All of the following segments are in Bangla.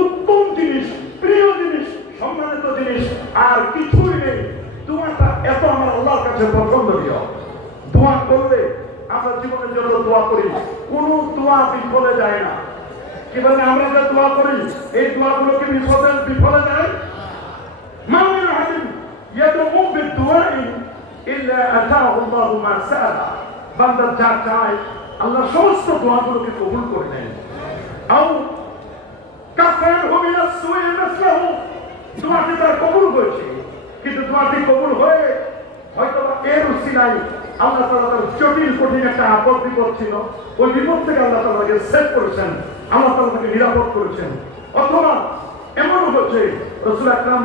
উত্তম জিনিস, প্রিয় জিনিস, সম্মানিত জিনিস আর কিছুই নেই। দোয়াটা এত আমার আল্লাহর কাছে পছন্দনীয়। দোয়া করলে আমরা জীবনের জন্য দোয়া করি, কোন দোয়া বিফলে যায় না। কিভাবে আমরা যে দোয়া করি, এই দোয়াগুলো কি বিফলে যায়? মামিন আলিম ইয়াদউ বিদুআই ইল্লা আতাহু আল্লাহু মা সাআলা। বান্দা যা চায় আল্লাহ সমস্ত দোয়াগুলোকে কবুল করে নেন। আও কাফারহু মিনাস সুই মাসলাহু, দোয়াটি তার কবুল হয়েছে, কিন্তু দোয়াটি কবুল হয়ে হয়তো এর উসিলায় আল্লাহ তাআলা তার জটিল কঠিন একটা আপদ বিপদ ছিল, ওই বিপদ থেকে আল্লাহ তাআলাকে সেভ করেছেন, আল্লাহ তাআলা তাকে নিরাপদ করেছেন। অথবা এমন হচ্ছে রাসূল আকরাম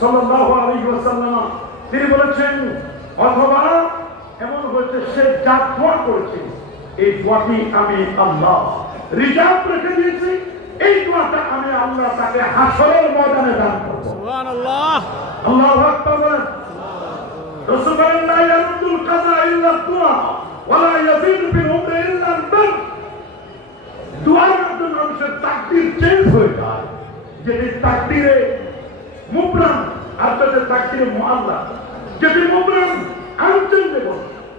সাল্লাল্লাহু আলাইহি ওয়াসাল্লাম তিনি বলেছেন, অথবা এমন হচ্ছে সে যা দোয়া করেছে এই দোয়াটি আমি আল্লাহ রিজার্ভ রেখে দিয়েছি, এই দোয়াটা আমি আল্লাহ তাকে হাসরের ময়দানে দান করব। সুবহানাল্লাহ, আল্লাহু আকবার। রাসূল বলেন, লা ইয়ারুদুল কাযা ইল্লা দুআ ওয়া লা ইয়াজিদু ফিল উমরি ইল্লা আল-বার। দোয়ার মাধ্যমে মানুষের তাকদীর চেঞ্জ হয়ে যায়। যেটি তাকদীরে মুবরাম আর যেটি তাকদীরে মুআল্লাক, যেটি মুবরাম আনচেঞ্জেবল,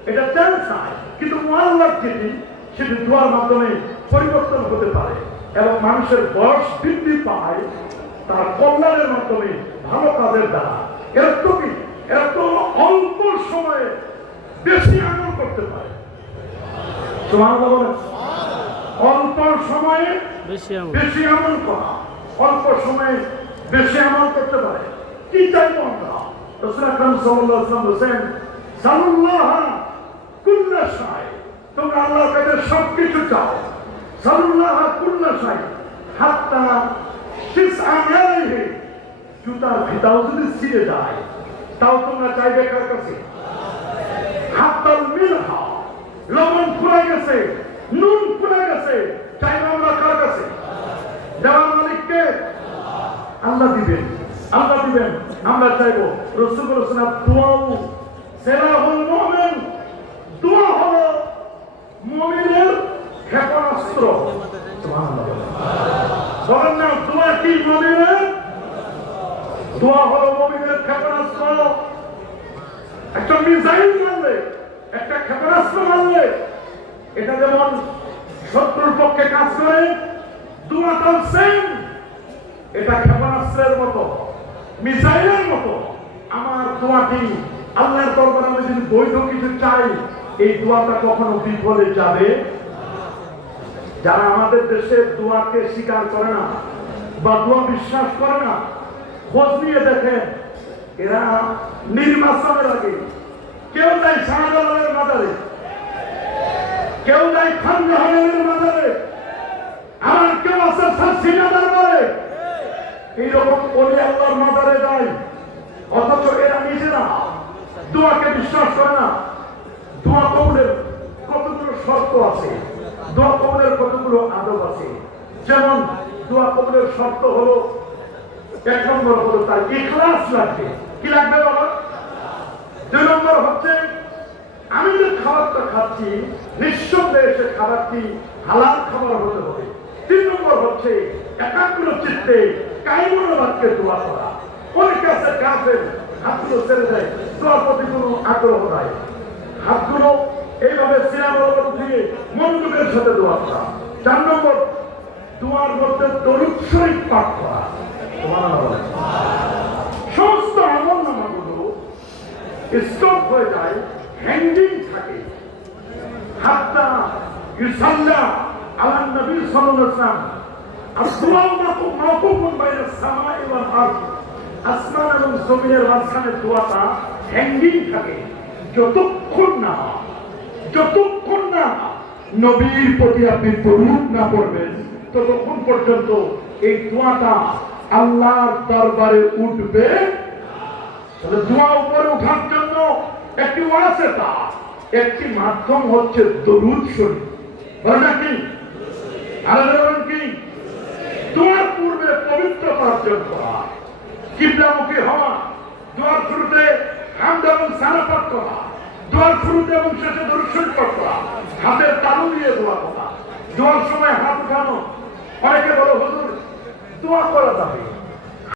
এটা চেঞ্জ হয়, কিন্তু মুআল্লাক যেটি সেটি দোয়ার মাধ্যমে পরিবর্তন হতে পারে এবং মানুষের বয়স বৃদ্ধি পায় তার কল্যাণের মাধ্যমে, ভালো কাজের দ্বারা। এর তো কি, এত অল্প সময়ে বেশি আমল করতে পারে। সুবহানাল্লাহ বলেন, অল্প সময়ে বেশি আমল করা, অল্প সময়ে বেশি আমল করতে পারে। কি চাইবো আমরা? রাসূল আকরাম সাল্লাল্লাহু আলাইহি ওয়াসাল্লাম বলেন, সাল্লাল্লাহু কুল্লা শাই, তোমরা আল্লাহর কাছে সবকিছু চাও। সাল্লাল্লাহু কুল্লা শাই হাত্তা শিসআমাইহি, জুতার ফিতাও যদি ছিঁড়ে যায় তাও তোমরা চাইবে কার কাছে? হাত্তাল মিলহা, লবণ ফুরে গেছে, নুন ফুরে গেছে, চাইবে আমরা কার কাছে? যারা মালিককে, আল্লাহ দিবেন, আল্লাহ দিবেন, আমরা চাইবো। রাসূল বলেছেন, দুআউ সিলাহুল মুমিন, দোয়া হলো মুমিনের ক্ষেপণাস্ত্র। সুবহানাল্লাহ বলেন না, দোয়া কি মুমিনের? দোয়া হলো মুমিনের ক্ষেপণাস্ত্র। একটা মিসাইল মারলে, একটা ক্ষেপণাস্ত্র মারলে এটা যেমন শত্রুর পক্ষে কাজ করে, দোয়াটাও সেম। এটা ক্ষেপণাস্ত্রের মতো, মিসাইলের মতো। আমার দোয়াটি আল্লাহর দরবারে আমি যদি বৈধ কিছু চাই, এই দোয়াটা কখনো বিফলে যাবে। যারা আমাদের দেশে দোয়াকে স্বীকার করে না বা দোয়া বিশ্বাস করে না, খোঁজ নিয়ে দেখেন, এরা নির্বাচনের আগে কেউ যায় শাহজালালের মাজারে, কেউ যায় খান জাহানের মাজারে, আর কেউ আছে সাসিনা দরবারে, এইরকম ওলি আল্লাহর মাজারে যায়। অথচ এরা নিজেরা দোয়াকে বিশ্বাস করে না। দোয়া কবুলের কতগুলো শর্ত আছে, দোয়া কবুলের কতগুলো আদব আছে। যেমন দোয়া কবুলের শর্ত হলো, এক নম্বর হলো তার ইখলাস লাগবে। কি লাগবে বাবা? দুই নম্বর হচ্ছে আমি যে খাবারটা খাচ্ছি নিঃসন্দেহে সে খাবারটি হালাল খাবার হতে হবে। তিন নম্বর হচ্ছে একাগ্র চিত্তে কায়মন বাক্যে দোয়া করা। অনেকে আছে কাফের, হাতগুলো ছেড়ে দেয়, দোয়ার প্রতি কোনো আগ্রহ নাই, হাতগুলো এইভাবে সিনার দিয়ে মনোযোগের সাথে দোয়া করা। চার নম্বর, দোয়ার মধ্যে দরুদ শরীফ পাঠ করা। সমস্ত আমল নামাগুলো স্টপ হয়ে যায়, হ্যাঙ্গিং থাকে। হাত্তা ইউসাল্লা আলান নবী সাল্লাল্লাহু আলাইহি ওয়াসাল্লাম, আর দোয়া মাওকুফুন বাইনা সামাই ওয়াল আরদ, আসমান এবং জমিনের মাঝখানে দোয়াটা হ্যাঙ্গিং থাকে। যতক্ষণ না নবীর প্রতি আপনি দরুদ না পড়বেন, ততক্ষণ পর্যন্ত এই দোয়াটা আল্লাহর দরবারে উঠবে। তাহলে দোয়া উপরে ওঠার জন্য একটি ওয়াসিতা, একটি মাধ্যম হচ্ছে দরুদ শরীফ। নাকি আল্লাহর কি দোয়ার পূর্বে পবিত্রতা অর্জন করা, কিবলামুখী হওয়া, দোয়ার শুরুতে হামদ এবং সানা পাঠ করা, দোয়ার শুরুতে এবং শেষে দরুদ শরীফ পাঠ করা, হাতের তালু দিয়ে দোয়া করা, দোয়ার সময় হাত উঠানো। অনেকে বলো হুজুর দোয়া করা যাবে